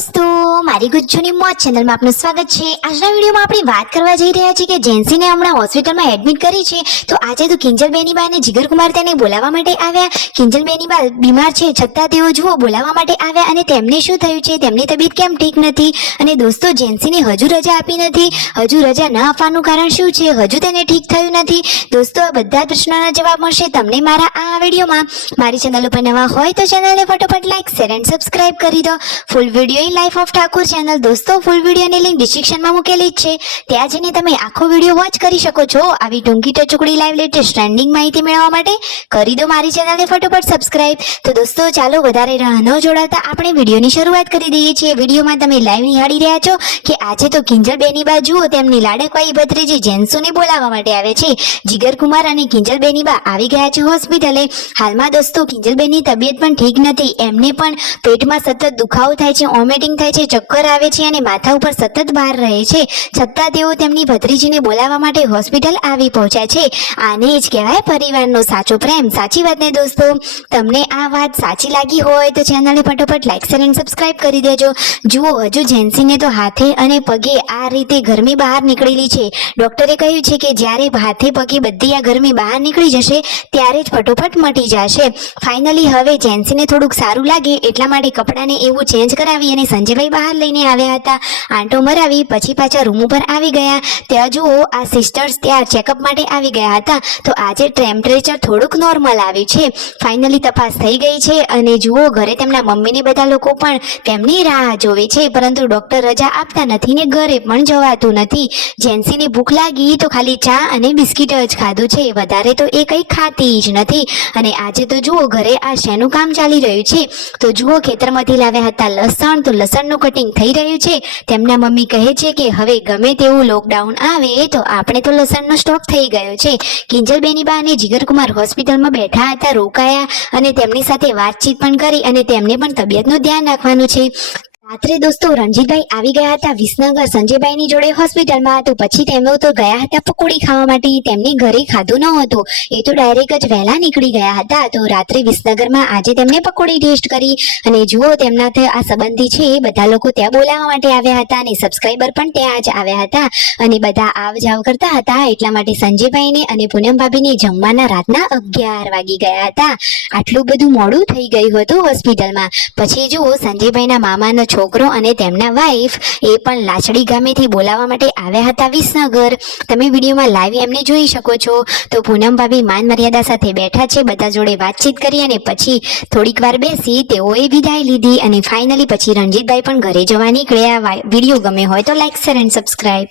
દોસ્તો, મારી ગુજ્જુની મોજ ચેનલમાં આપનું સ્વાગત છે। આજના વિડીયોમાં આપણે વાત કરવા જઈ રહ્યા છીએ કે જેન્સીને હમણાં હોસ્પિટલમાં એડમિટ કરી છે। તો આજે તો કિંજલ બેનીબા અને જીગર કુમાર તેને બોલાવવા માટે આવ્યા। કિંજલ બેનીબા બીમાર છે છતાં તેઓ જુઓ બોલાવવા માટે આવ્યા અને તેમને શું થયું છે, તેમની તબિયત કેમ ઠીક નથી અને દોસ્તો જેન્સીને હજુ રજા આપી નથી। હજુ રજા ન આપવાનું કારણ શું છે, હજુ તેને ઠીક થયું નથી। દોસ્તો આ બધા પ્રશ્નોના જવાબ મળશે તમને મારા આ વિડીયોમાં। મારી ચેનલ ઉપર નવા હોય તો ચેનલને ફટોફટ લાઈક શેર એન્ડ સબસ્ક્રાઇબ કરી દો। Full video in life of Thakur channel દોસ્તો ફૂલ વિડીયોની લિંક ડિસ્ક્રિપ્શનમાં મૂકેલી જ છે, ત્યાં જઈને તમે આખો વિડીયો વોચ કરી શકો છો। આવી ટૂંકી ટચુકડી લાઈવ લેટેસ્ટ ટ્રેન્ડિંગ માહિતી મેળવવા માટે કરી દો મારી ચેનલને ફટોફટ સબસ્ક્રાઇબ। તો દોસ્તો ચાલો વધારે રાહ ન જોડાતા આપણે વિડીયોની શરૂઆત કરી દઈએ છીએ। વિડીયોમાં તમે લાઈવ નિહાળી રહ્યા છો કે આજે તો કિંજલ બેનીબા જુઓ તેમની લાડકવાઈ ભત્રીજી જેન્સુને બોલાવવા માટે આવે છે। જીગર કુમાર અને કિંજલ બેનીબા આવી ગયા છે હોસ્પિટલે। હાલમાં દોસ્તો કિંજલ બેનની તબિયત પણ ઠીક નથી, એમને પણ પેટમાં સતત દુખાવો થાય છે, વોમિટિંગ થાય છે, ચક્કર આવે છે અને માથા ઉપર સતત ભાર રહે છે, છતાં તેઓ તેમની ભત્રીજીને બોલાવવા માટે હોસ્પિટલ આવી પહોંચ્યા છે। આને જ કહેવાય પરિવારનો સાચો પ્રેમ। સાચી વાત ને દોસ્તો? તમને આ વાત સાચી લાગી હોય તો ચેનલને ફટોફટ લાઈક શેર અને સબસ્ક્રાઇબ કરી દેજો। જુઓ હજુ જેન્સીને તો હાથે અને પગે આ રીતે ગરમી બહાર નીકળેલી છે। ડોક્ટરે કહ્યું છે કે જ્યારે હાથે પગે બધી આ ગરમી બહાર નીકળી જશે ત્યારે જ ફટોફટ મટી જશે। ફાઇનલી હવે જેન્સીને થોડુંક સારું લાગે એટલા માટે કપડાને એવું ચેન્જ કરાવી અને સંજયભાઈ બહાર લઈને આવ્યા હતા। આંટો મરાવી પછી પાછા રૂમ ઉપર આવી ગયા। ત્યાં જુઓ આ સિસ્ટર્સ ત્યાં ચેકઅપ માટે આવી ગયા હતા, તો આજે ટેમ્પરેચર થોડુંક નોર્મલ આવ્યું છે। ફાઇનલી તપાસ થઈ ગઈ છે અને જુઓ ઘરે તેમના મમ્મીને બધા લોકો પણ તેમની રાહ જોવે છે, પરંતુ ડોક્ટર રજા આપતા નથી ને ઘરે પણ જવાતું નથી। જેન્સીને ભૂખ લાગી તો ખાલી ચા અને બિસ્કિટ જ ખાધું છે, વધારે તો એ કંઈ ખાતી જ નથી। અને આજે તો જુઓ ઘરે આ શેનું કામ ચાલી રહ્યું છે, તો જુઓ ખેતરમાંથી લાવ્યા હતા લસણ, તો લસણનું કટિંગ થઈ રહ્યું છે। તેમના મમ્મી કહે છે કે હવે ગમે તેવું લોકડાઉન આવે તો આપણે તો લસણનો સ્ટોક થઈ ગયો છે। કિંજલ બેનીબા અને જીગર કુમાર હોસ્પિટલમાં બેઠા હતા, રોકાયા અને તેમની સાથે વાતચીત પણ કરી અને તેમને પણ તબિયતનું ધ્યાન રાખવાનું છે। રાત્રે દોસ્તો રણજીતભાઈ આવી ગયા હતા વિસનગર સંજયભાઈની જોડે હોસ્પિટલમાં, તો પછી તેઓ તો ગયા હતા પકોડી ખાવા માટે, તેમને ઘરે ખાધું ન હતું, એ તો ડાયરેક્ટ જ વહેલા નીકળી ગયા હતા। તો રાત્રે વિસનગરમાં આજે તેમને પકોડી ટેસ્ટ કરી અને જુઓ તેમના આ સંબંધી છે એ બધા લોકો ત્યાં બોલાવવા માટે આવ્યા હતા અને સબસ્ક્રાઈબર પણ ત્યાં જ આવ્યા હતા અને બધા આવ જાવ કરતા હતા, એટલા માટે સંજયભાઈને અને પૂનમ ભાભીને જમવાના રાતના 11 વાગી ગયા હતા। આટલું બધું મોડું થઈ ગયું હતું હોસ્પિટલમાં। પછી જુઓ સંજયભાઈના મામાનો છોકરો અને તેમના વાઈફ એ પણ લાચડી ગામેથી બોલાવવા માટે આવ્યા હતા વિસનગર। તમે વિડીયોમાં લાઈવ એમને જોઈ શકો છો। તો પૂનમ ભાભી માન મર્યાદા સાથે બેઠા છે, બધા જોડે વાતચીત કરી અને પછી થોડીક વાર બેસી તેઓએ વિદાય લીધી અને ફાઇનલી પછી રણજીતભાઈ પણ ઘરે જવા નીકળ્યા। વિડીયો ગમે હોય તો લાઈક શેર એન્ડ સબસ્ક્રાઇબ।